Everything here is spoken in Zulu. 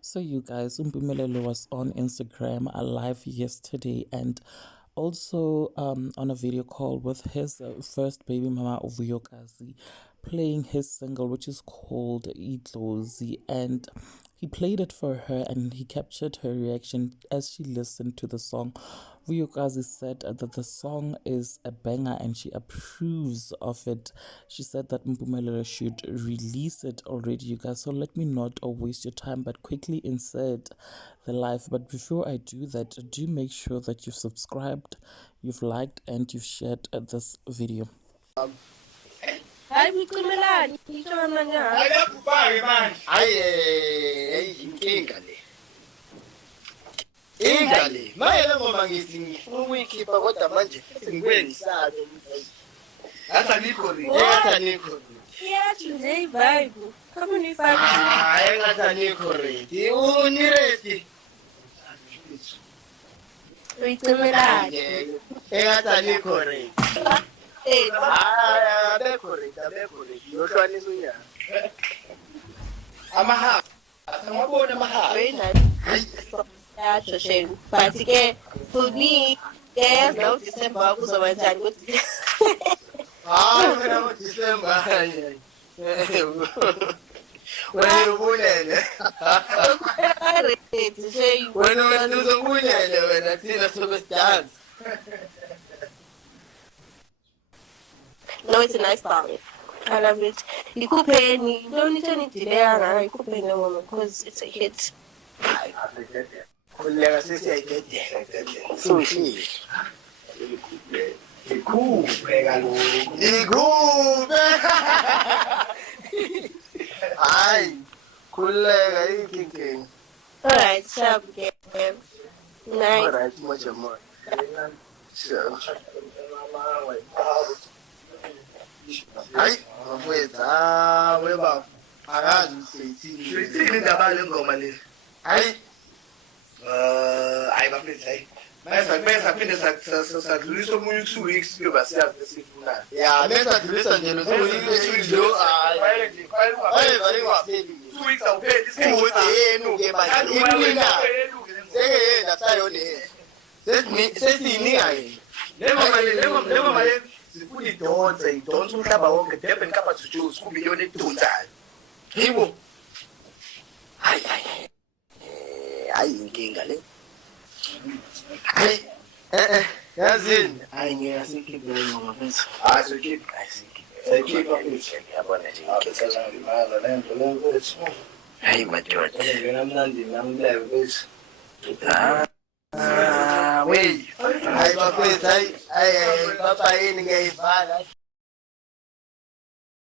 So, you guys, Mpumelelo was on Instagram live yesterday and also on a video call with his first baby mama, Vuyokazi, playing his single, which is called Idlozi. And he played it for her and he captured her reaction as she listened to the song. Vuyokazi said that the song is a banger and she approves of it. She said that Mpumelelo should release it already, you guys. So let me not waste your time, but quickly insert the live. But before I do that, do make sure that you've subscribed, you've liked, and you've shared this video. Hayi Mpumelelo, ngisho manje. Akakubhake manje. Hayi inkinga le. Inga le. Maye le ngoma ngithi ngifuna ukuyikhipha kodwa manje ngibuye ngisabe umfowethu. Ngathi anikho. Iyathi nje ivibe. Kama ni vibe. Hayi ngathi anikho ready. Uniresti. Mpumelelo. Ngathi anikho ready. Abekho ready. Yohlwanisa unyaka. Amahaba. Asingabona amahaba. Very nice. Yeah, Shoshen. But again, for me, yeah, no December kuzoba njani ukuthi. Hayi mina ngoDisemba. Wena ubulele. Wena uzobulele wena thina sobe dance. No, it's a nice song. I love it. Ikupeni, don't need any delay ngayo ikupeni ngoma because it's a hit. Kulega sesiyayigedela. Sushi. Ikuphe kaloku. Ikuphe. Hayi. Kulega inkinga. Alright, sharp game. Nice. Alright, much more. So. Hayi, mfowethu, weba akazi usithini. Usithini indaba le ngoma le. Hayi. Hayi bafethu hayi. Mase phinde sadlulisa omunye 2 weeks kuyoba siyazi esifunayo. Yeah, mesadlulisa nje lo 2 weeks lo hayi. Hayi ngwapheli. 2 weeks awupheli isikhathi yenu ke manje. Imina. Seke yena sayone. Sesiyininga yini. Le ngoma le sifuna idonsa umhlaba wonke Durban Kapa to Joes kube yona edonsayo. Yibo. Hayi inkinga le. Hayi yazini hayi ngiyasikhipha ngoma mfethu. Sokhipha sokhipha ngiyabona nje ikhipha imali lento mfethu. Hayi madoda ngamnandi ngamlebe mfethu. Wey hayi bafethu hayi papa yini ngiyayivala.